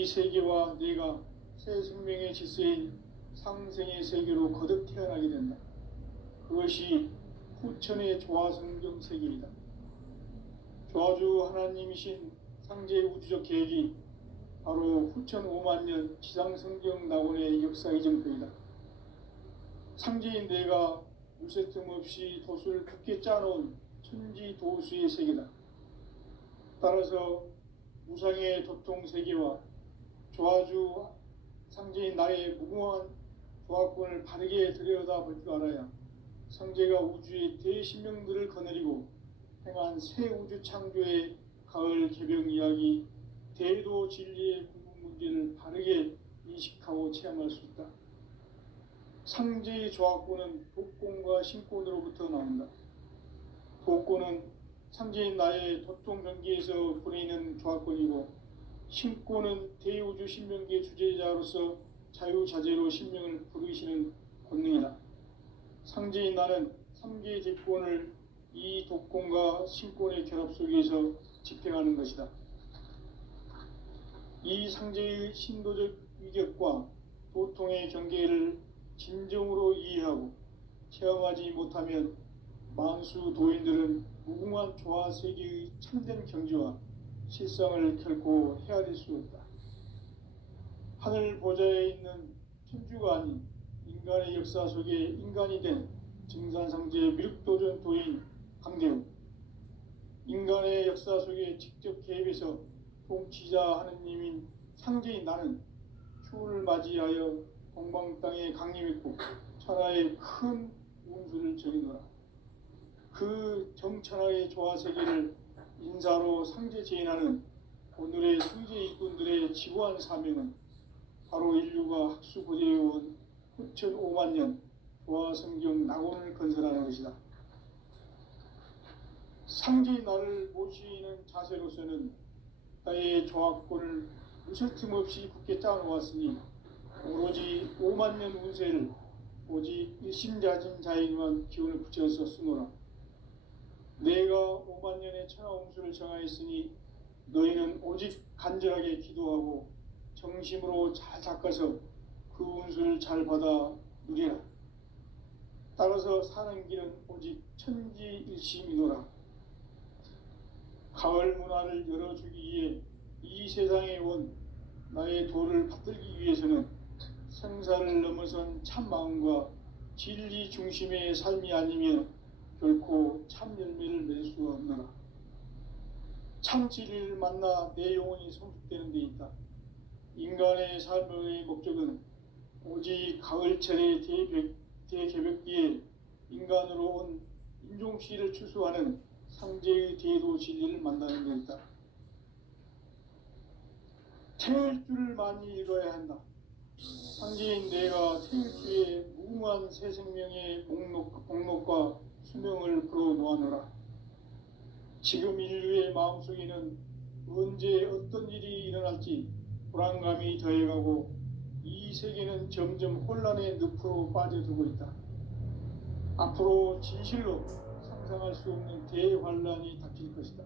이 세계와 내가 새 생명의 질서인 상생의 세계로 거듭 태어나게 된다. 그것이 후천의 조화성경 세계이다. 조화주 하나님이신 상제의 우주적 계획이 바로 후천 5만 년 지상성경 낙원의 역사 이정표이다. 상제인 내가 무쇠틈 없이 돛을 굳게 짜놓은 천지도수의 세계다. 따라서 무상의 도통 세계와 조화주 상제인 나의 무궁한 조화권을 바르게 들여다볼 줄 알아야 상제가 우주의 대신명들을 거느리고 행한 새 우주 창조의 가을 개병 이야기, 대도 진리의 궁극 문제를 바르게 인식하고 체험할 수 있다. 상제의 조화권은 독권과 신권으로부터 나온다. 독권은 상제인 나의 도통 경계에서 보내는 조화권이고, 신권은 대우주 신명기의 주제자로서 자유자재로 신명을 부르시는 권능이다. 상제인 나는 3개의 대권을 이 독권과 신권의 결합 속에서 집행하는 것이다. 이 상제의 신도적 위격과 도통의 경계를 진정으로 이해하고 체험하지 못하면 만수 도인들은 무궁한 조화 세계의 참된 경지와 실상을 결코 헤아릴 수 없다. 하늘 보좌에 있는 천주가 아닌 인간의 역사 속에 인간이 된 증산상제의 미륵도전 도인 강대우, 인간의 역사 속에 직접 개입해서 통치자 하느님인 상제인 나는 추운을 맞이하여 동방 땅에 강림했고 천하의 큰 운수를 전이노라. 그 정천하의 조화 세계를 인사로 상제 제인하는 오늘의 상제 일꾼들의 지구한 사명은 바로 인류가 학수 고대해온 후천 5만 년 조화 성경 낙원을 건설하는 것이다. 상제인 나를 모시는 자세로서는 나의 조화권을 무설틈 없이 굳게 짜놓았으니 오로지 5만 년 운세를 오직 일심자진 자에게만 기운을 붙여서 쓰노라. 내가 5만 년의 천하홍수를 정하였으니 너희는 오직 간절하게 기도하고 정심으로 잘 닦아서 그 운수를 잘 받아 누리라. 따라서 사는 길은 오직 천지일심이노라. 가을 문화를 열어주기 위해 이 세상에 온 나의 도를 받들기 위해서는 생사를 넘어선 참마음과 진리 중심의 삶이 아니면 결코 참 열매를 맺을 수가 없노라. 참 진리를 만나 내 영혼이 성숙되는 데 있다. 인간의 삶의 목적은 오직 가을철의 대개벽기에 인간으로 온 인종씨를 추수하는 상제의 대도 진리를 만나는 데 있다. 태울 줄을 많이 읽어야 한다. 상제인 내가 태울 주의 무궁한 새 생명의 목록과 수명을 불어놓아노라. 지금 인류의 마음속에는 언제 어떤 일이 일어날지 불안감이 더해가고 이 세계는 점점 혼란의 늪으로 빠져들고 있다. 앞으로 진실로 상상할 수 없는 대환란이 닥칠 것이다.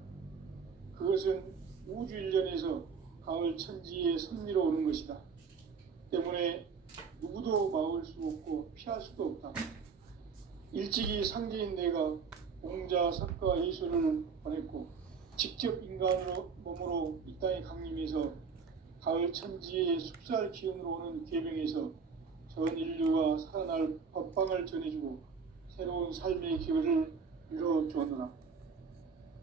그것은 우주 일련에서 가을 천지의 섭리로 오는 것이다. 때문에 누구도 막을 수 없고 피할 수도 없다. 일찍이 상제인 내가 공자, 석가, 예수를 보냈고 직접 인간으로 몸으로 이 땅에 강림해서 가을 천지의 숲살 기운으로 오는 계명에서 전 인류가 살아날 법방을 전해주고 새로운 삶의 기회를 이뤄주었노라.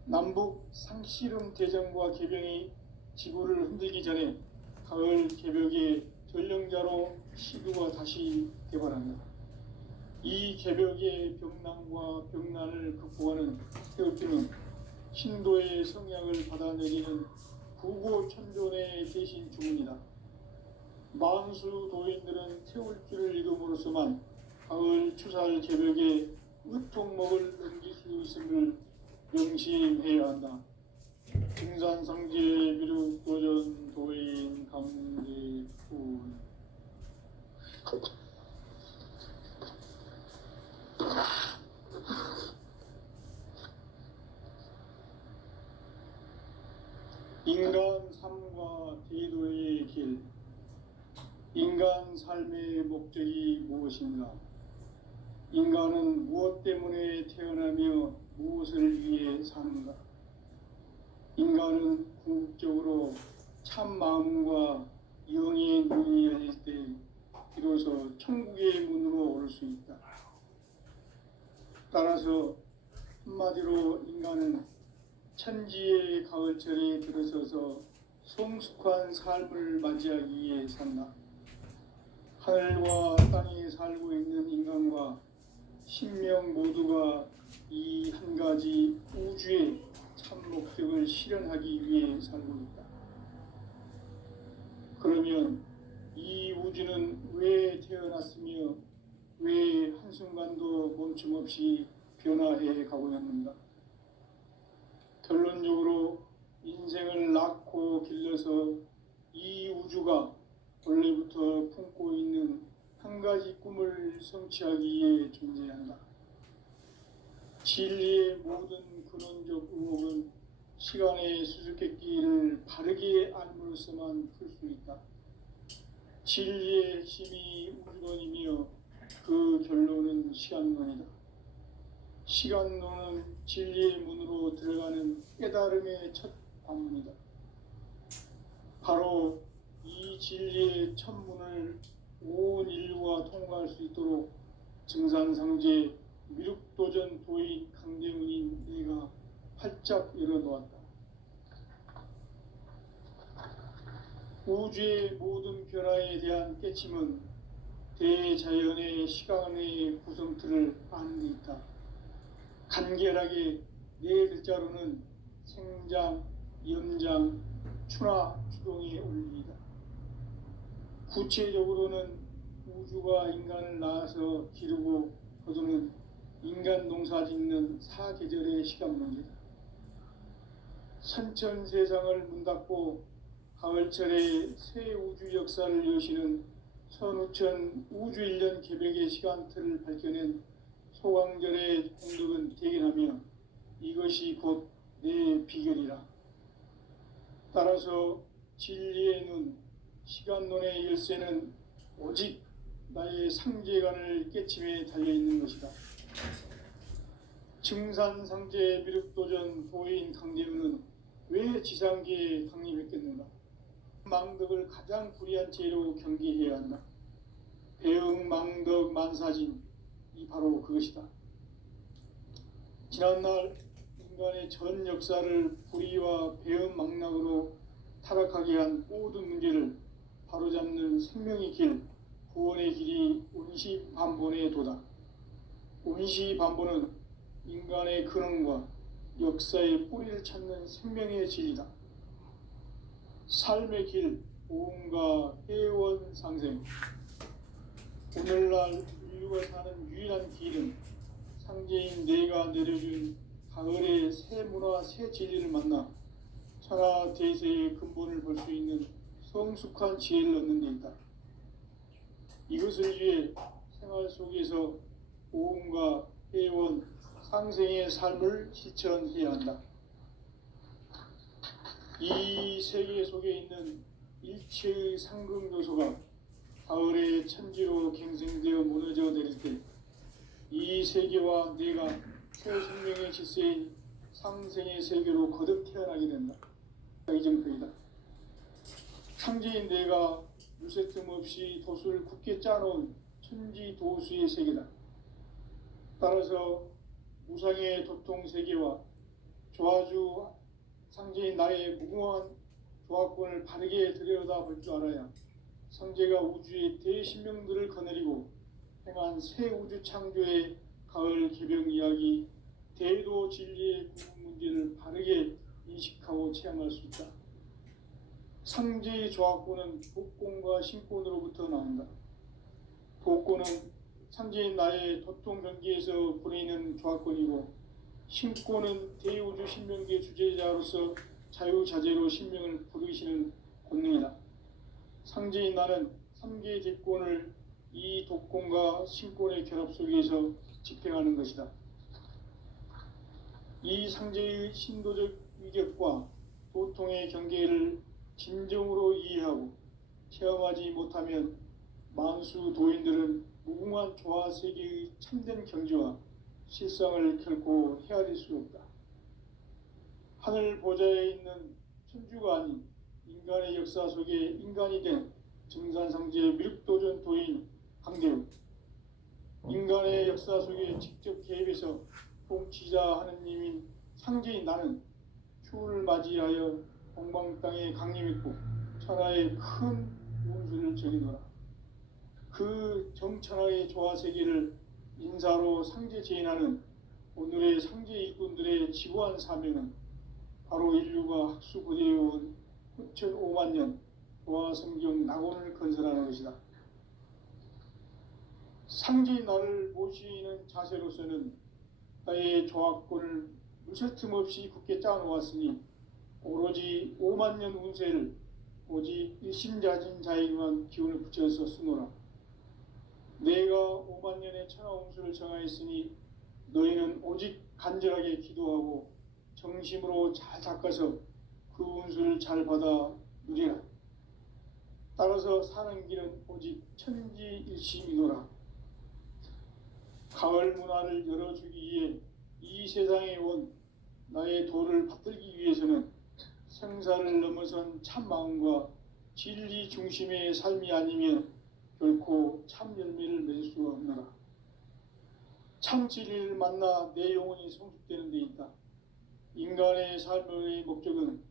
남북 상씨름 대전과 개병이 지구를 흔들기 전에 가을 개벽의 전령자로 시두가 다시 개발한다. 이 개벽의 병난과 병난을 극복하는 태우주는 신도의 성약을 받아내리는 구고천존의 대신 주문이다. 만수 도인들은 태울주를 읽음으로써만 가을 추살 개벽의 의통목을 넘길 수 있음을 명심해야 한다. 등산상제 미륵도전 도인 강대훈. 인간 삶과 대도의 길. 삶의 목적이 무엇인가? 인간은 무엇 때문에 태어나며 무엇을 위해 사는가? 인간은 궁극적으로 참 마음과 영의 눈이 열릴 때 비로소 천국의 문으로 오를 수 있다. 따라서 한마디로 인간은 천지의 가을철에 들어서서 성숙한 삶을 맞이하기 위해 산다. 하늘과 땅에 살고 있는 인간과 신명 모두가 이 한 가지 우주의 참 목적을 실현하기 위해 살고 있다. 그러면 이 우주는 왜 태어났으며 왜 한순간도 멈춤 없이 변화해 가고 있는가? 결론적으로 인생을 낳고 길러서 이 우주가 원래부터 품고 있는 한 가지 꿈을 성취하기 위해 존재한다. 진리의 모든 근원적 의혹은 시간의 수수께끼를 바르게 알므로서만 풀 수 있다. 진리의 핵심이 우주론이며 그 결론은 시간론이다. 시간론은 진리의 문으로 들어가는 깨달음의 첫 관문이다. 바로 이 진리의 첫 문을 온 인류가 통과할 수 있도록 증산상제 미륵도전 도인 강대문인 내가 활짝 열어놓았다. 우주의 모든 변화에 대한 깨침은 대자연의 시간의 구성틀을 아는 데 있다. 간결하게 네 글자로는 생장, 연장, 추나 추동의 원리이다. 구체적으로는 우주가 인간을 낳아서 기르고 거두는 인간 농사 짓는 사계절의 시간 문제다. 선천 세상을 문 닫고 가을철에 새 우주 역사를 여시는 선우천 우주 1년 개백의 시간틀을 밝혀낸 소강절의 공덕은 대견하며 이것이 곧 내 비결이라. 따라서 진리의 눈, 시간론의 열쇠는 오직 나의 상제관을 깨침에 달려있는 것이다. 증산상제 미륵도전 도인 강대문은 왜 지상계에 강림했겠는가? 망덕을 가장 불의한 죄로 경계해야 한다. 배응 망덕 만사진, 이 바로 그것이다. 지난날 인간의 전 역사를 불의와 배응 망락으로 타락하게 한 모든 문제를 바로잡는 생명의 길, 구원의 길이 운시반본의 도다. 운시반본은 인간의 근원과 역사의 뿌리를 찾는 생명의 진리다. 삶의 길, 오음과 회원 상생. 오늘날 인류가 사는 유일한 길은 상제인 내가 내려준 가을의 새 문화, 새 진리를 만나 천하 대세의 근본을 볼 수 있는 성숙한 지혜를 얻는 데 있다. 이것을 위해 생활 속에서 오음과 회원, 상생의 삶을 실천해야 한다. 이 세계 속에 있는 일체의 상극 요소가 가을의 천지로 갱생되어 무너져 내릴 때 이 세계와 내가 새 생명의 질서인 상생의 세계로 거듭 태어나게 된다. 이 정도이다. 상제인 내가 무쇠틈 없이 도수를 굳게 짜놓은 천지 도수의 세계다. 따라서 무상의 도통 세계와 조화주 상제인 나의 무궁한 조합권을 바르게 들여다볼 줄 알아야 상제가 우주의 대신명들을 거느리고 행한 새 우주 창조의 가을 개병 이야기, 대도 진리의 구분 문제를 바르게 인식하고 체험할 수 있다. 상제의 조합권은 복권과 신권으로부터 나온다. 복권은 상제인 나의 도통 경계에서 보내는 조합권이고, 신권은 대우주 신명계 주제자로서 자유자재로 신명을 부르시는 권능이다. 상제인 나는 3개의 대권을 이 독권과 신권의 결합 속에서 집행하는 것이다. 이 상제의 신도적 위격과 도통의 경계를 진정으로 이해하고 체험하지 못하면 만수 도인들은 무궁한 조화 세계의 참된 경지와 실상을 결코 헤아릴 수 없다. 하늘 보좌에 있는 천주가 아닌 인간의 역사 속에 인간이 된 증산성지의 미륵도전 도인 강대우, 인간의 역사 속에 직접 개입해서 통치자 하느님인 상제인 나는 추운을 맞이하여 동방 땅에 강림했고 천하의 큰 운수를 전이노라. 그 정천하의 조화 세계를 인사로 상제 제인하는 오늘의 상제 일꾼들의 지구한 사명은 바로 인류가 학수 고대해온 9,500만 년 조화 성경 낙원을 건설하는 것이다. 상제인 나를 모시는 자세로서는 나의 조합권을 무쇠틈 없이 굳게 짜놓았으니 오로지 5만 년 운세를 오직 일심자진 자에게만 기운을 붙여서 쓰노라. 내가 5만 년의 천하 운수를 정하였으니 너희는 오직 간절하게 기도하고 정심으로 잘 닦아서 그 운수를 잘 받아 누리라. 따라서 사는 길은 오직 천지일심이노라. 가을 문화를 열어주기 위해 이 세상에 온 나의 도를 받들기 위해서는 생사를 넘어선 참 마음과 진리 중심의 삶이 아니면 결코 참 열매를 맺을 수 없노라. 참 진리를 만나 내 영혼이 성숙되는 데 있다. 인간의 삶의 목적은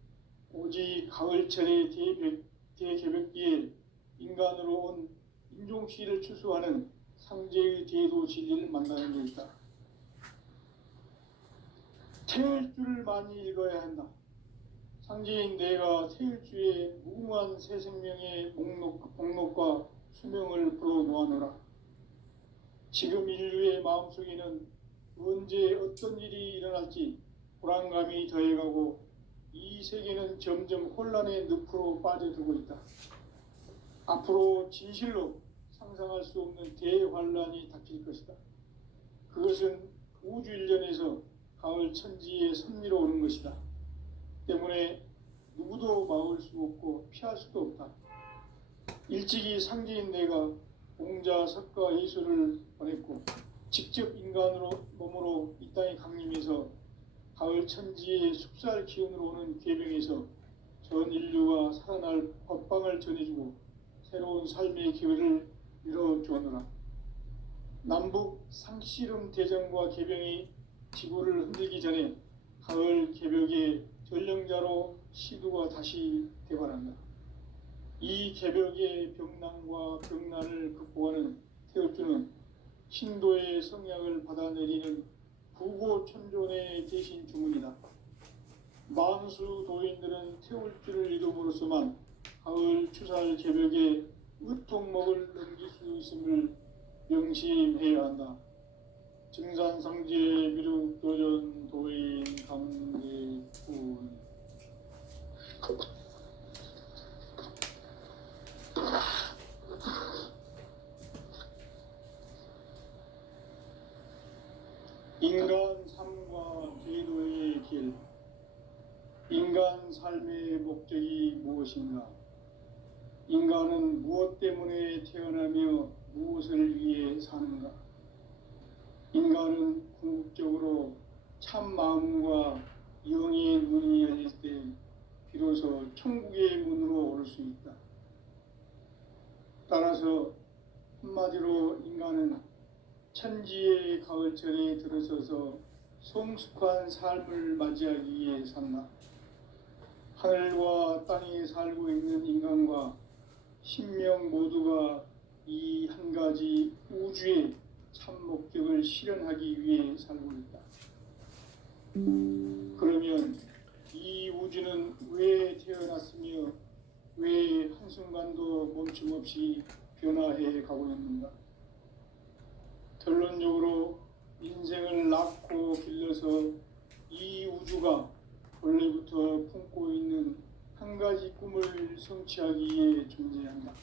오직 가을철의 대개벽기에 인간으로 온 인종씨를 추수하는 상제의 대도 진리를 만나는 데 있다. 태일주를 많이 읽어야 한다. 상제인 내가 태일주의 무궁한 새 생명의 목록과 수명을 풀어놓아노라. 지금 인류의 마음속에는 언제 어떤 일이 일어날지 불안감이 더해가고 이 세계는 점점 혼란의 늪으로 빠져들고 있다. 앞으로 진실로 상상할 수 없는 대환란이 닥칠 것이다. 그것은 우주 일련에서 가을 천지의 섭리로 오는 것이다. 때문에 누구도 막을 수 없고 피할 수도 없다. 일찍이 상제인 내가 공자, 석가, 예수를 보냈고 직접 인간으로 몸으로 이 땅에 강림해서 가을 천지의 숙살 기운으로 오는 계명에서 전 인류가 살아날 법방을 전해주고 새로운 삶의 기회를 열어주었노라. 남북 상씨름 대전과 개병이 지구를 흔들기 전에 가을 개벽의 전령자로 시두가 다시 대발한다. 이 개벽의 병난과 병난을 극복하는 태울주는 신도의 성약을 받아내리는 부고천존의 대신 주문이다. 만수 도인들은 태울주를 이름으로서만 가을 추살 개벽의 으통목을 넘길 수 있음을 명심해야 한다. 증산상제 미륵도전 도인 강대훈. 인간 삶과 제도의 길. 인간 삶의 목적이 무엇인가? 인간은 무엇 때문에 태어나며 무엇을 위해 사는가? 인간은 궁극적으로 참 마음과 영의 눈이 열릴 때 비로소 천국의 문으로 오를 수 있다. 따라서 한마디로 인간은 천지의 가을철에 들어서서 성숙한 삶을 맞이하기 위해 산다. 하늘과 땅에 살고 있는 인간과 신명 모두가 이 한 가지 우주의 참 목적을 실현하기 위해 살고 있다. 그러면 이 우주는 왜 태어났으며 왜 한순간도 멈춤없이 변화해 가고 있는가? 결론적으로 인생을 낳고 길러서 이 우주가 원래부터 품고 있는 한 가지 꿈을 성취하기 위해 존재한다.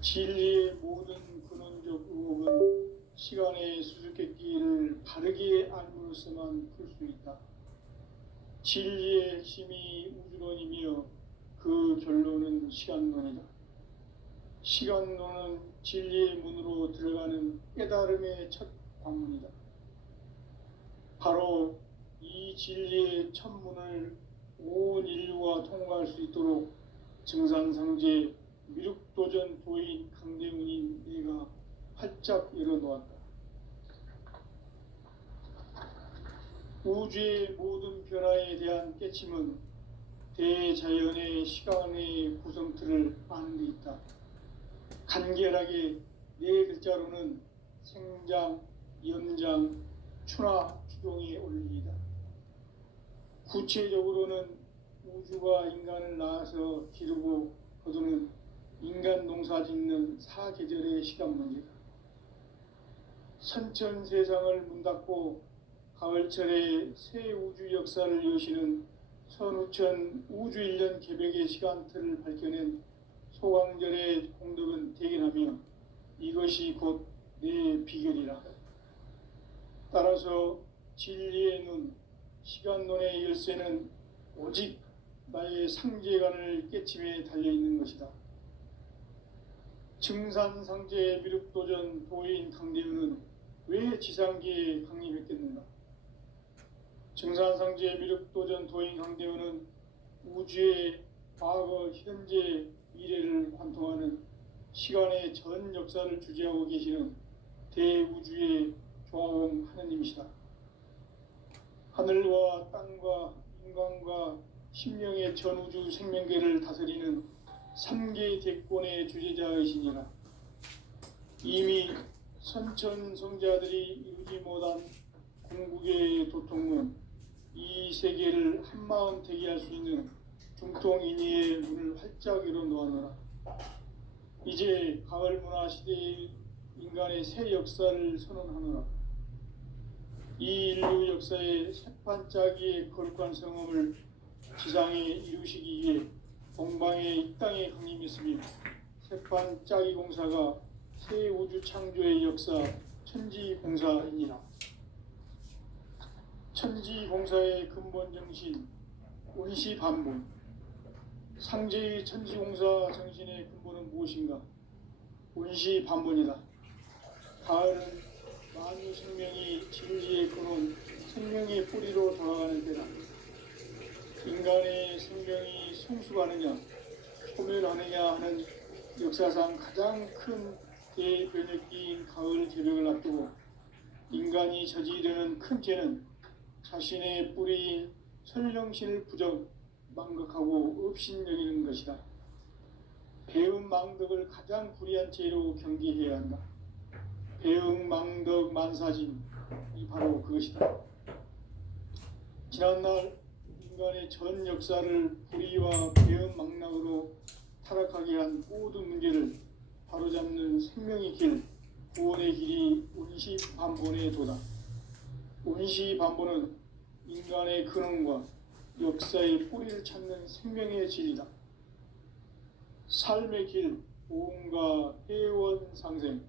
진리의 모든 근원적 의혹은 시간의 수수께끼를 바르게 알므로서만 풀 수 있다. 진리의 핵심이 우주론이며 그 결론은 시간론이다. 시간론은 진리의 문으로 들어가는 깨달음의 첫 관문이다. 바로 이 진리의 첫 문을 온 인류가 통과할 수 있도록 증산상제 미륵도전 도인 강대문인 네가 활짝 열어놓았다. 우주의 모든 변화에 대한 깨침은 대자연의 시간의 구성틀을 아는 데 있다. 간결하게 네 글자로는 생장, 연장, 추나 추동의 원리이다. 구체적으로는 우주가 인간을 낳아서 기르고 거두는 인간 농사 짓는 사계절의 시간 문제다. 선천 세상을 문 닫고 가을철에 새 우주 역사를 여시는 선우천 우주 1년 개벽의 시간틀을 밝혀낸 소강절의 공덕은 대견하며 이것이 곧 내 비결이라. 따라서 진리의 눈, 시간론의 열쇠는 오직 나의 상제관을 깨침에 달려있는 것이다. 증산상제 미륵도전 도인 강대윤은 왜 지상계에 강림했겠는가? 증산상제 미륵도전 도인 강대윤은 우주의 과거, 현재, 미래를 관통하는 시간의 전 역사를 주재하고 계시는 대우주의 조화원 하느님이시다. 하늘과 땅과 인간과 심령의 전우주 생명계를 다스리는 3개 대권의 주재자이시니라. 이미 선천성자들이 이루지 못한 궁극의 도통은 이 세계를 한마음 되게 할 수 있는 중통인의의 문을 활짝 열어놓았노라. 이제 가을 문화 시대의 인간의 새 역사를 선언하노라. 이 인류 역사의 새판짜기의 거룩한 성음을 지상에 이루시기 위해 동방의 이 땅에 강림했으며 새판짜기 공사가 새 우주 창조의 역사 천지공사이니라. 천지공사의 근본 정신 원시반본. 상제의 천지공사 정신의 근본은 무엇인가? 원시반본이다. 가을은 만유 생명이 진리의 근원, 생명의 뿌리로 돌아가는 때다. 인간의 생명이 성숙하느냐, 소멸하느냐 하는 역사상 가장 큰 대변혁기인 가을 개벽을 앞두고 인간이 저지르는 큰 죄는 자신의 뿌리인 설령신을 부정, 망극하고 업신여기는 것이다. 배음 망덕을 가장 불의한 죄로 경계해야 한다. 배음 망덕 만사진이 바로 그것이다. 지난날 인간의 전 역사를 불의와 배음 망락으로 타락하게 한 모든 문제를 바로잡는 생명의 길, 구원의 길이 원시반본의 도다. 원시반본은 인간의 근원과 역사의 뿌리를 찾는 생명의 진리다. 삶의 길, 보험과 회원 상생.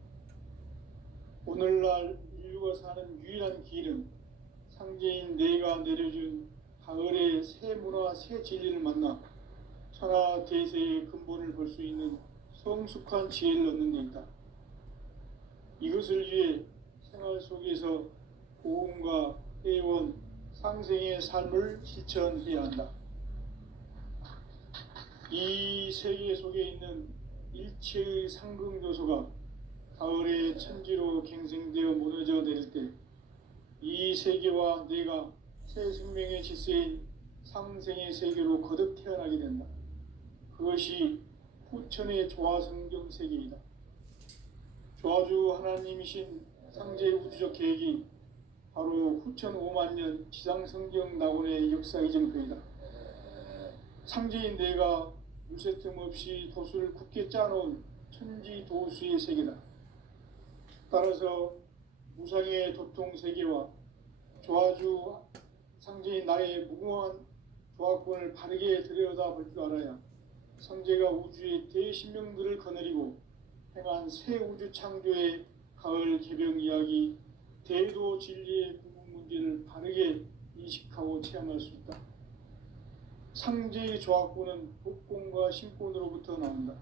오늘날 인류가 사는 유일한 길은 상제인 내가 내려준 가을의 새 문화, 새 진리를 만나 천하 대세의 근본을 볼 수 있는 성숙한 지혜를 얻는 데 있다. 이것을 위해 생활 속에서 보험과 회원, 상생의 삶을 실천해야 한다. 이 세계 속에 있는 일체의 상극 요소가 가을의 천지로 갱생되어 무너져 내릴 때 이 세계와 내가 새 생명의 질서인 상생의 세계로 거듭 태어나게 된다. 그것이 후천의 조화성경 세계이다. 조화주 하나님이신 상제 우주적 계획이 바로 후천 5만 년 지상성경 낙원의 역사 이정표이다. 상제인 내가 물새 틈 없이 도수를 굳게 짜놓은 천지 도수의 세계다. 따라서 무상의 도통 세계와 조화주 상제인 나의 무궁한 조화권을 바르게 들여다볼 줄 알아야 상제가 우주의 대신명들을 거느리고 행한 새 우주 창조의 가을 개벽 이야기, 대도 진리의 궁극 문제를 바르게 인식하고 체험할 수 있다. 상제의 조화권은 복권과 신권으로부터 나온다.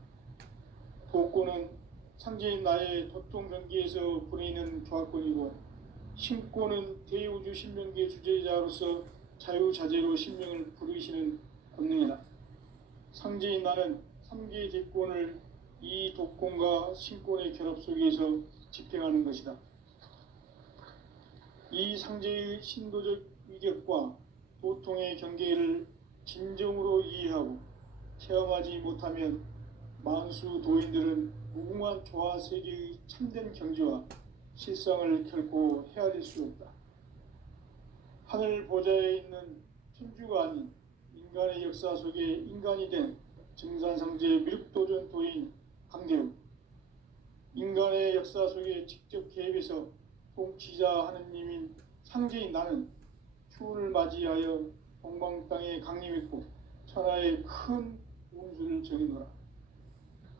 도권은 상제인 나의 도통 경기에서 부리는 교화권이고, 신권은 대우주 신명기의 주제자로서 자유자재로 신명을 부르시는 권능이다. 상제인 나는 3개의 대권을 이 도권과 신권의 결합 속에서 집행하는 것이다. 이 상제의 신도적 위격과 도통의 경계를 진정으로 이해하고 체험하지 못하면 만수 도인들은 무궁한 조화 세계의 참된 경지와 실상을 결코 헤아릴 수 없다. 하늘 보좌에 있는 천주가 아닌 인간의 역사 속에 인간이 된 증산상제 미륵도전 도인 강대우, 인간의 역사 속에 직접 개입해서 통치자 하느님인 상제인 나는 추후를 맞이하여 동방 땅에 강림했고 천하의 큰 운수를 정해노라.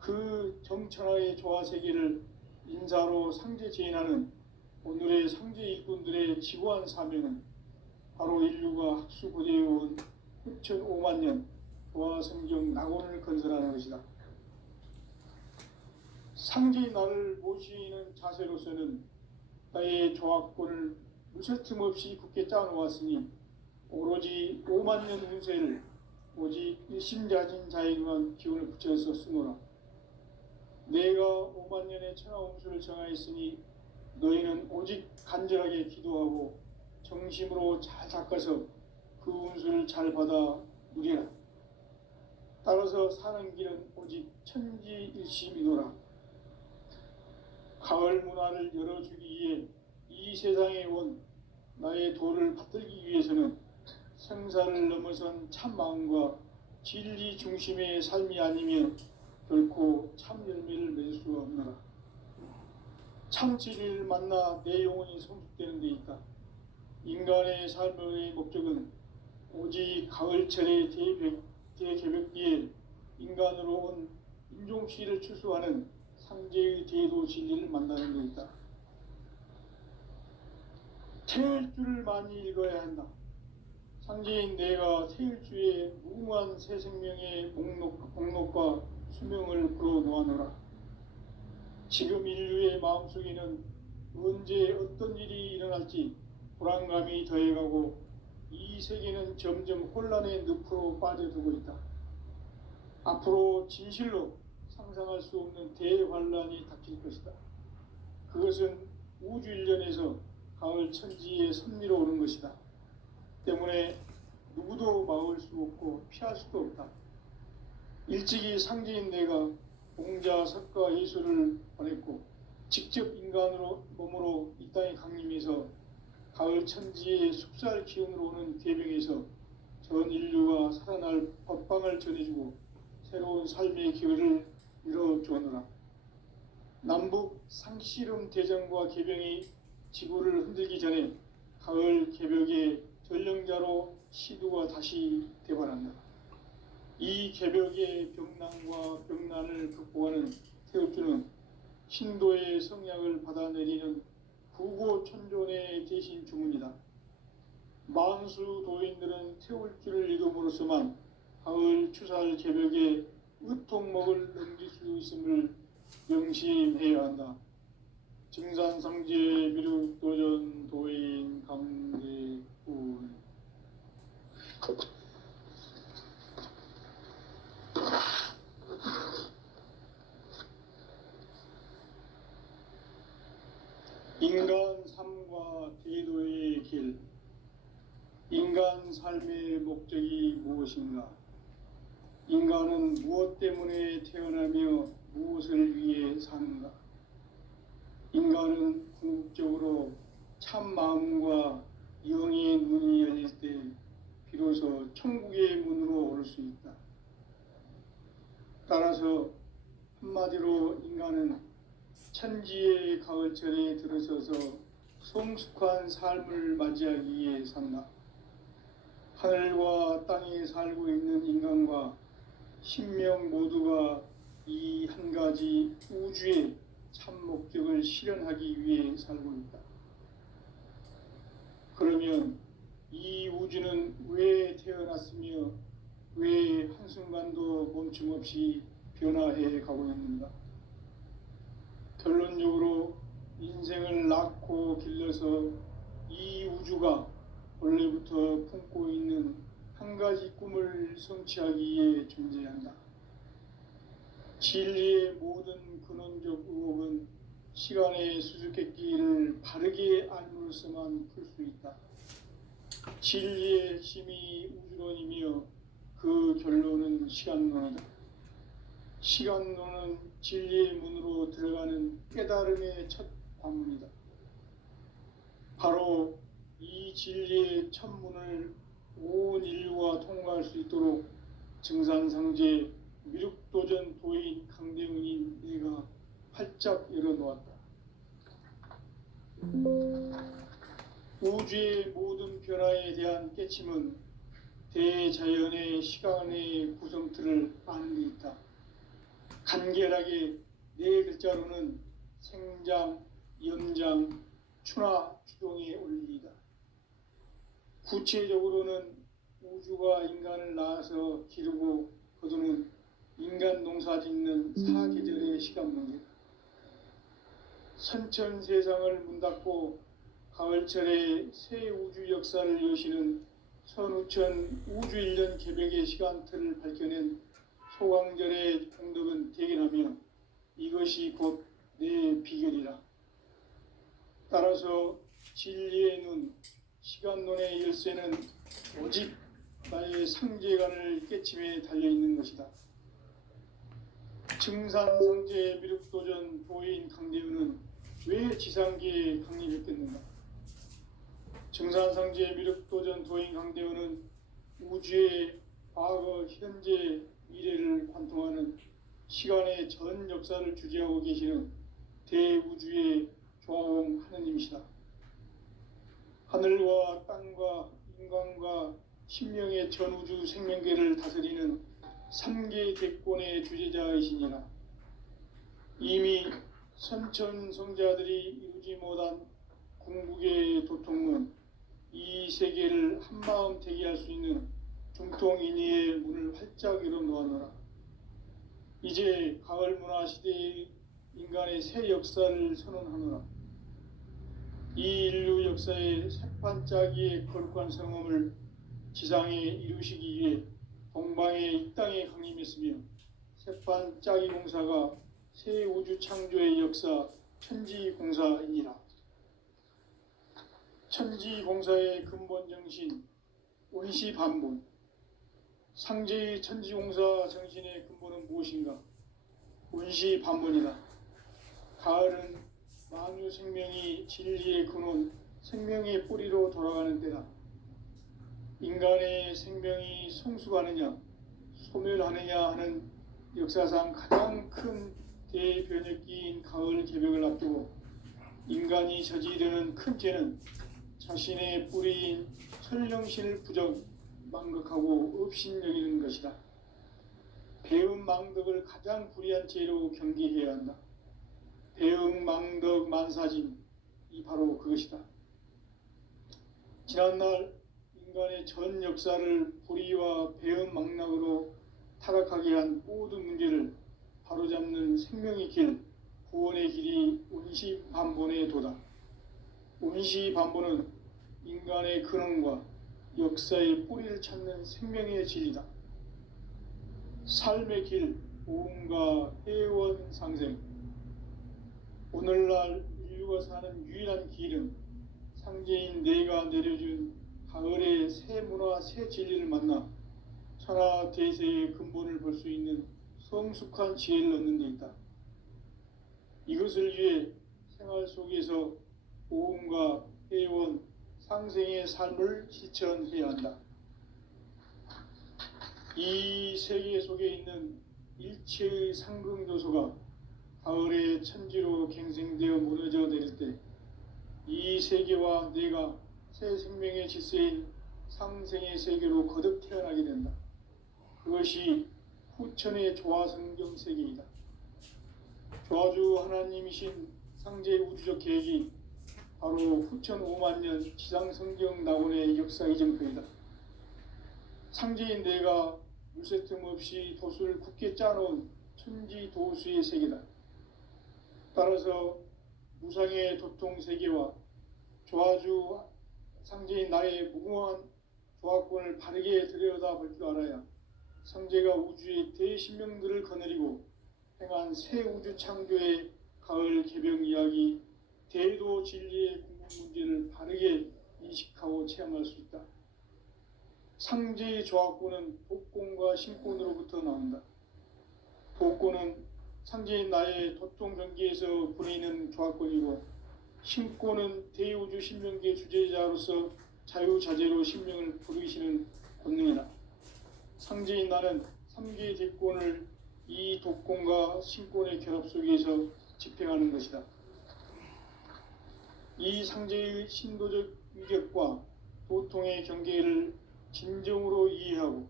그 정천하의 조화 세계를 인사로 상제 제인하는 오늘의 상제 일꾼들의 지고한 사명은 바로 인류가 학수고대해온 흑천 5만 년 조화 성경 낙원을 건설하는 것이다. 상제인 나를 모시는 자세로서는 나의 조합권을 무쇠틈 없이 굳게 짜놓았으니 오로지 5만 년 운세를 오직 일심자진 자에게만 기운을 붙여서 쓰노라. 내가 5만 년의 천하 운수를 정하였으니 너희는 오직 간절하게 기도하고 정심으로 잘 닦아서 그 운수를 잘 받아 누리라. 따라서 사는 길은 오직 천지일심이노라. 가을 문화를 열어주기 위해 이 세상에 온 나의 도를 받들기 위해서는 생사를 넘어선 참 마음과 진리 중심의 삶이 아니면 결코 참 열매를 맺을 수가 없노라. 참 진리를 만나 내 영혼이 성숙되는 데 있다. 인간의 삶의 목적은 오직 가을철의 대개벽기에 인간으로 온 인종시를 추수하는 상제의 대도 진리를 만나는 데 있다. 태일주를 많이 읽어야 한다. 상제인 내가 태일주의 무궁한 새 생명의 목록과 수명을 풀어놓아노라. 지금 인류의 마음속에는 언제 어떤 일이 일어날지 불안감이 더해가고 이 세계는 점점 혼란의 늪으로 빠져들고 있다. 앞으로 진실로 상상할 수 없는 대환란이 닥칠 것이다. 그것은 우주 일련에서 가을 천지의 섭리로 오는 것이다. 때문에 누구도 막을 수 없고 피할 수도 없다. 일찍이 상제인 내가 공자, 석가, 예수를 보냈고 직접 인간으로 몸으로 이 땅에 강림해서 가을 천지의 숙살 기운으로 오는 계병에서 전 인류가 살아날 법방을 전해주고 새로운 삶의 기회를 이뤄주었노라. 남북 상씨름 대전과 계병이 지구를 흔들기 전에 가을 개벽의 전령자로 시두가 다시 되발한다. 이 개벽의 병난과 병난을 극복하는 태엽주는 신도의 성약을 받아내리는 구고천존의 대신 주문이다. 만수 도인들은 태울주를 읽음으로써만 가을 추살 개벽의 으통목을 넘길 수 있음을 명심해야 한다. 증산상제 미륵도전 도인 강대훈. 인간 삶과 대도의 길. 인간 삶의 목적이 무엇인가? 인간은 무엇 때문에 태어나며 무엇을 위해 사는가? 인간은 궁극적으로 참 마음과 영의 문이 열릴 때 비로소 천국의 문으로 오를 수 있다. 따라서 한마디로 인간은 천지의 가을철에 들어서서 성숙한 삶을 맞이하기 위해 산다. 하늘과 땅에 살고 있는 인간과 신명 모두가 이 한 가지 우주의 참 목적을 실현하기 위해 살고 있다. 그러면 이 우주는 왜 태어났으며 왜 한순간도 멈춤없이 변화해 가고 있는가? 낳고 길러서 이 우주가 원래부터 품고 있는 한 가지 꿈을 성취하기 위해 존재한다. 진리의 모든 근원적 의혹은 시간의 수수께끼를 바르게 알므로서만 풀 수 있다. 진리의 핵심이 우주론이며 그 결론은 시간론이다. 시간론은 진리의 문으로 들어가는 깨달음의 첫 관문이다. 바로 이 진리의 첫 문을 온 인류가 통과할 수 있도록 증산상제 미륵도전 도인 강대훈인 내가 활짝 열어놓았다. 우주의 모든 변화에 대한 깨침은 대자연의 시간의 구성틀을 아는 데 있다. 간결하게 네 글자로는 생장, 연장, 추나 추동의 원리이다. 구체적으로는 우주가 인간을 낳아서 기르고 거두는 인간 농사 짓는 사계절의 시간 문제다. 선천세상을 문 닫고 가을철에 새 우주 역사를 여시는 선우천 우주 1년 개벽의 시간틀을 밝혀낸 소강절의 공덕은 대견하며 이것이 곧 내 비결이라. 따라서 진리의 눈, 시간론의 열쇠는 오직 나의 상제관을 깨침에 달려있는 것이다. 증산상제 미륵도전 도인 강대훈은 왜 지상계에 강림했겠는가? 증산상제 미륵도전 도인 강대훈은 우주의 과거, 현재, 미래를 관통하는 시간의 전 역사를 주재하고 계시는 대우주의 조화음 하느님이시다. 하늘과 땅과 인간과 신명의 전우주 생명계를 다스리는 3개 대권의 주제자이시니라. 이미 선천성자들이 이루지 못한 궁극의 도통문, 이 세계를 한마음 대기할 수 있는 중통인의의 문을 활짝 열어놓아노라. 이제 가을 문화 시대의 인간의 새 역사를 선언하노라. 이 인류 역사의 새판짜기의 거룩한 성험을 지상에 이루시기 위해 동방의 이 땅에 강림했으며 새판짜기 공사가 새 우주 창조의 역사 천지공사이니라. 천지공사의 근본 정신 원시반본, 상제의 천지공사 정신의 근본은 무엇인가? 원시반본이다. 가을은 만유 생명이 진리의 근원, 생명의 뿌리로 돌아가는 때다. 인간의 생명이 성숙하느냐, 소멸하느냐 하는 역사상 가장 큰 대변혁기인 가을 개벽을 앞두고 인간이 저지르는 큰 죄는 자신의 뿌리인 천령신을 부정, 망극하고 업신여기는 것이다. 배음 망덕을 가장 불의한 죄로 경계해야 한다. 배음 망덕 만사진, 이 바로 그것이다. 지난날 인간의 전 역사를 불의와 배음 망락으로 타락하게 한 모든 문제를 바로잡는 생명의 길, 구원의 길이 원시반본의 도다. 원시반본은 인간의 근원과 역사의 뿌리를 찾는 생명의 진리다. 삶의 길, 오음과 회원 상생. 오늘날 인류가 사는 유일한 길은 상제인 내가 내려준 가을의 새 문화, 새 진리를 만나 천하 대세의 근본을 볼 수 있는 성숙한 지혜를 얻는 데 있다. 이것을 위해 생활 속에서 오음과 회원, 상생의 삶을 실천해야 한다. 이 세계 속에 있는 일체의 상승조소가 가을의 천지로 갱생되어 무너져 내릴 때 이 세계와 내가 새 생명의 질서인 상생의 세계로 거듭 태어나게 된다. 그것이 후천의 조화성경 세계이다. 조화주 하나님이신 상제 우주적 계획이 바로 후천 5만년 지상성경 낙원의 역사 이정표이다. 상제인 내가 물새 틈 없이 도수를 굳게 짜놓은 천지도수의 세계다. 따라서 무상의 도통 세계와 조화주 상제인 나의 무궁한 조화권을 바르게 들여다볼 줄 알아야 성제가 우주의 대신명들을 거느리고 행한 새 우주 창조의 가을 개병 이야기, 대도 진리의 궁극 문제를 바르게 인식하고 체험할 수 있다. 상제의 조화권은 독권과 신권으로부터 나온다. 독권은 상제인 나의 도통 경계에서 부리는 조화권이고, 신권은 대우주 신명계 주제자로서 자유자재로 신명을 부르시는 권능이다. 상제인 나는 3개의 대권을 이 독권과 신권의 결합 속에서 집행하는 것이다. 이 상제의 신도적 위력과 도통의 경계를 진정으로 이해하고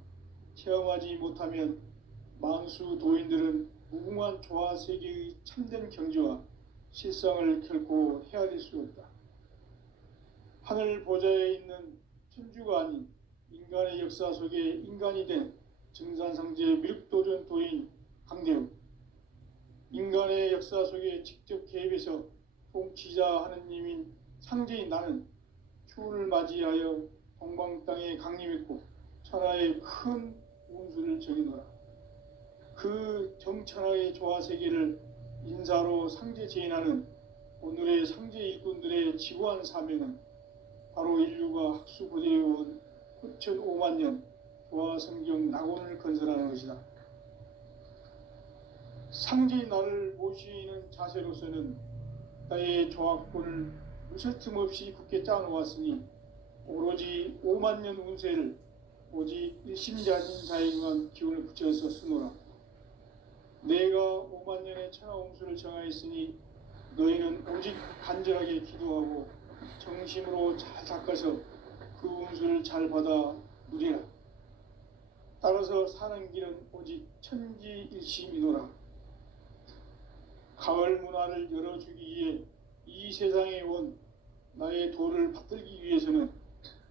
체험하지 못하면 만수 도인들은 무궁한 조화 세계의 참된 경지와 실상을 결코 헤아릴 수 없다. 하늘 보좌에 있는 천주가 아닌 인간의 역사 속에 인간이 된 증산상제 미륵도전 도인 강대우, 인간의 역사 속에 직접 개입해서 통치자 하느님인 상제인 나는 추운을 맞이하여 동방 땅에 강림했고 천하의 큰 운수를 정해놓으라. 그 정천하의 조화세계를 인사로 상제 제인하는 오늘의 상제 일꾼들의 지구한 사명은 바로 인류가 학수고대해온 9,500만 년 조화성경 낙원을 건설하는 것이다. 상제인 나를 모시는 자세로서는 나의 조화권을 무쇠 틈 없이 굳게 짜놓았으니 오로지 5만 년 운세를 오직 일심자진 자에게만 기운을 붙여서 쓰노라. 내가 5만 년의 천하운수를 정하였으니 너희는 오직 간절하게 기도하고 정심으로 잘 닦아서 그 운수를 잘 받아 누리라. 따라서 사는 길은 오직 천지일심이노라. 가을 문화를 열어주기 위해 이 세상에 온 나의 도를 받들기 위해서는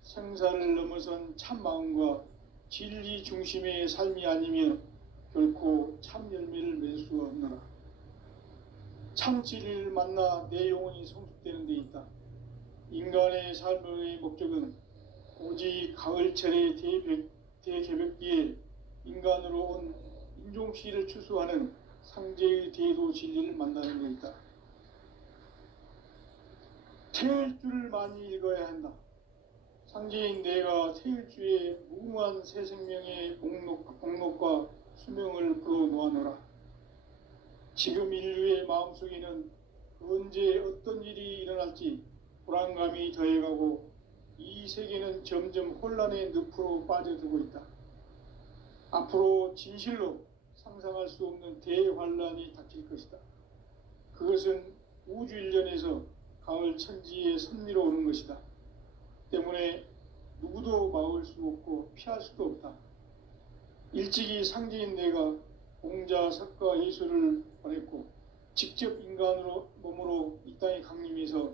생사를 넘어선 참 마음과 진리 중심의 삶이 아니면 결코 참 열매를 맺을 수 없노라. 참 진리를 만나 내 영혼이 성숙되는 데 있다. 인간의 삶의 목적은 오직 가을철의 대개벽기에 인간으로 온 인종시를 추수하는 상제의 대도 진리를 만나는 데 있다. 태일주를 많이 읽어야 한다. 상제인 내가 태일주의 무궁한 새 생명의 목록과 수명을 그어 놓아노라. 지금 인류의 마음속에는 언제 어떤 일이 일어날지 불안감이 더해가고 이 세계는 점점 혼란의 늪으로 빠져들고 있다. 앞으로 진실로 상상할 수 없는 대환란이 닥칠 것이다. 그것은 우주 일련에서 가을 천지의 섭리로 오는 것이다. 때문에 누구도 막을 수 없고 피할 수도 없다. 일찍이 상제인 내가 공자, 석가, 예수를 보냈고 직접 인간으로 몸으로 이 땅에 강림해서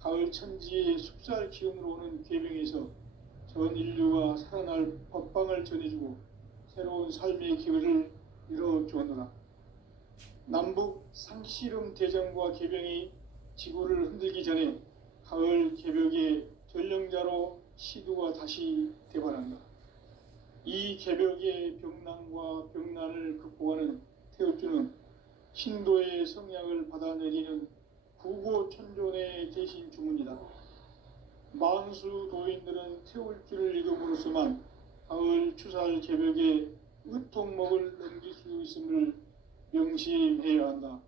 가을 천지의 숲살 기운으로 오는 계명에서 전 인류가 살아날 법방을 전해주고 새로운 삶의 기회를 이뤄주었노라. 남북 상씨름 대전과 개병이 지구를 흔들기 전에 가을 개벽의 전령자로 시두가 다시 대발한다. 이 개벽의 병난과 병난을 극복하는 태엽주는 신도의 성약을 받아내리는 구고천존의 대신 주문이다. 만수 도인들은 태울주를 읽음으로써만 가을 추살 개벽의 의통목을 넘길 수 있음을 명심해야 한다.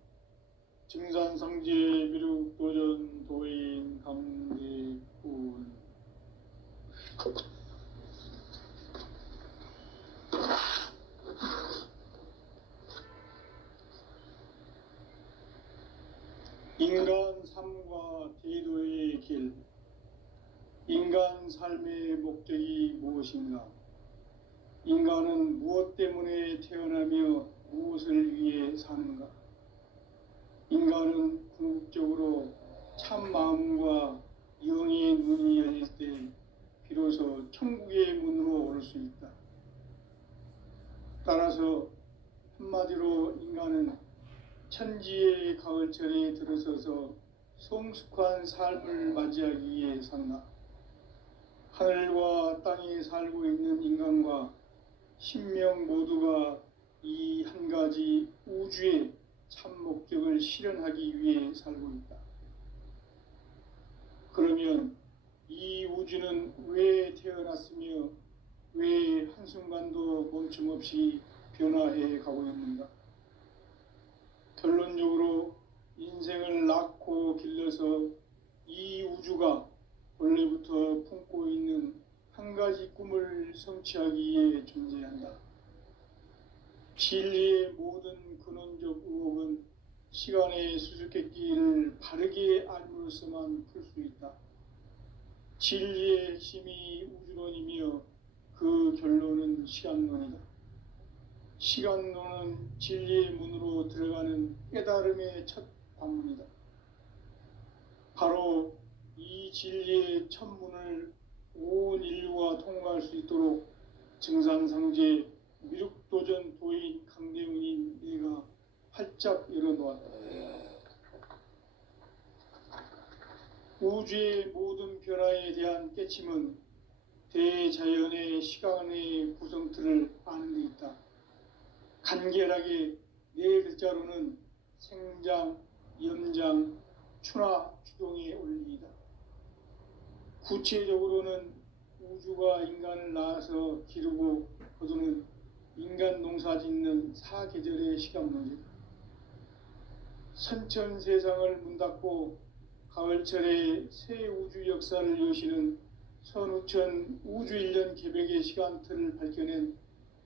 증산상제 미륵도전 도인 강대군. 인간 삶과 대도의 길. 인간 삶의 목적이 무엇인가? 인간은 무엇 때문에 태어나며 무엇을 위해 사는가? 인간은 궁극적으로 참 마음과 영의 눈이 열릴 때 비로소 천국의 문으로 올 수 있다. 따라서 한마디로 인간은 천지의 가을철에 들어서서 성숙한 삶을 맞이하기 위해 산다. 하늘과 땅에 살고 있는 인간과 신명 모두가 이 한 가지 우주의 참 목적을 실현하기 위해 살고 있다. 그러면 이 우주는 왜 태어났으며 왜 한순간도 멈춤없이 변화해 가고 있는가? 결론적으로 인생을 낳고 길러서 이 우주가 원래부터 품고 있는 한 가지 꿈을 성취하기 위해 존재한다. 진리의 모든 근원적 의혹은 시간의 수수께끼를 바르게 알므로서만 풀 수 있다. 진리의 핵심이 우주론이며 그 결론은 시간론이다. 시간론은 진리의 문으로 들어가는 깨달음의 첫 관문이다. 바로 이 진리의 첫 문을 온 인류가 통과할 수 있도록 증산상제 미륵도전 도인 강대훈인 내가 활짝 열어놓았다. 우주의 모든 변화에 대한 깨침은 대자연의 시간의 구성틀을 아는 데 있다. 간결하게 네 글자로는 생장, 염장, 추나 추동의 원리이다. 구체적으로는 우주가 인간을 낳아서 기르고 거두는 인간 농사 짓는 사계절의 시간문제다. 선천 세상을 문닫고 가을철에 새 우주 역사를 여시는 선우천 우주일년 개백의 시간틀을 밝혀낸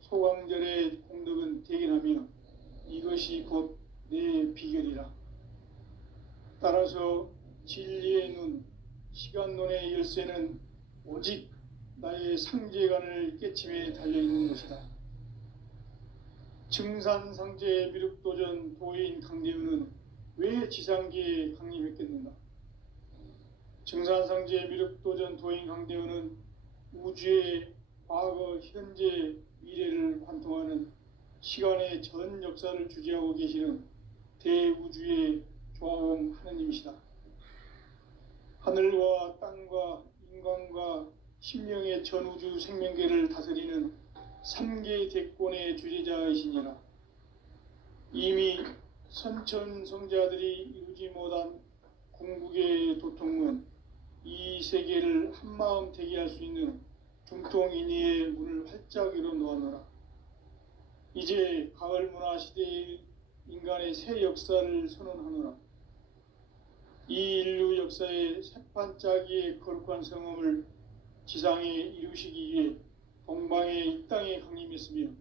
소광절의 공덕은 대견하며 이것이 곧 내 비결이라. 따라서 진리의 눈, 시간론의 열쇠는 오직 나의 상제관을 깨침에 달려있는 것이다. 증산상제 미륵도전 도인 강대훈은 왜 지상계에 강림했겠는가? 증산상제 미륵도전 도인 강대훈은 우주의 과거, 현재, 미래를 관통하는 시간의 전 역사를 주재하고 계시는 대우주의 조화음 하느님이시다. 하늘과 땅과 인간과 신명의 전우주 생명계를 다스리는 3개 대권의 주재자이시니라. 이미 선천성자들이 이루지 못한 궁극의 도통은 이 세계를 한마음 되게 할 수 있는 중통인의의 문을 활짝 열어놓았노라. 이제 가을 문화 시대의 인간의 새 역사를 선언하노라. 이 인류 역사의 새반짝이의 거룩한 성음을 지상에 이루시기 위해 동방의 이 땅에 강림했으며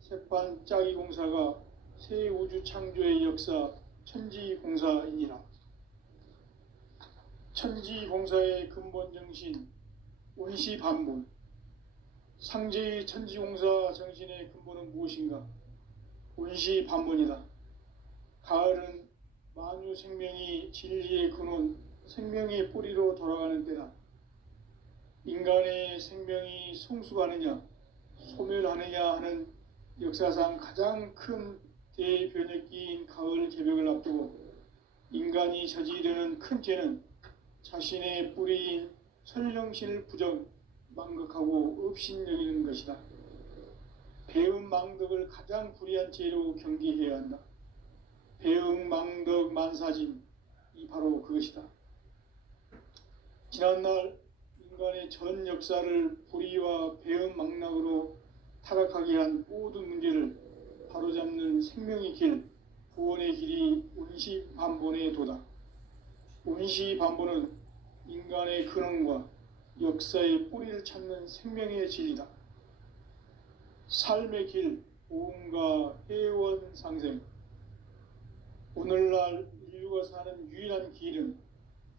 새반짝이 공사가 새 우주 창조의 역사 천지공사이니라. 천지공사의 근본 정신 운시반본. 상제의 천지공사 정신의 근본은 무엇인가? 운시반본이다. 가을은 만유 생명이 진리의 근원, 생명의 뿌리로 돌아가는 때다. 인간의 생명이 성숙하느냐, 소멸하느냐 하는 역사상 가장 큰 대변혁기인 가을 개벽을 앞두고 인간이 저지르는 큰 죄는 자신의 뿌리인 설령신을 부정, 망극하고 업신여기는 것이다. 배음 망덕을 가장 불의한 죄로 경계해야 한다. 배음 망덕 만사진, 이 바로 그것이다. 지난날 인간의 전 역사를 불의와 배음 망락으로 타락하게 한 모든 문제를 바로잡는 생명의 길, 구원의 길이 운시반본의 도다. 운시반본은 인간의 근원과 역사의 뿌리를 찾는 생명의 진리다. 삶의 길, 보험과 회원 상생. 오늘날 인류가 사는 유일한 길은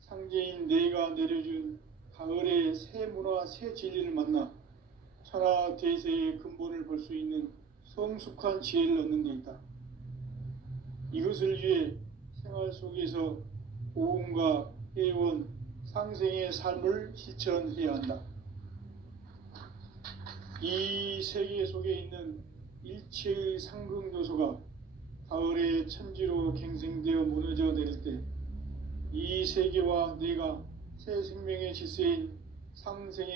상제인 내가 내려준 가을의 새 문화, 새 진리를 만나 천하 대세의 근본을 볼 수 있는 성숙한 지혜를 얻는 데 있다. 이것을 위해 생활 속에서 보험과 회원, 상생의 삶을 실천해야 한다. 이 세계 속에 있는 일체의 상승 요소가 가을의 천지로 갱생되어 무너져 내릴 때 이 세계와 내가 새 생명의 질서인 상생의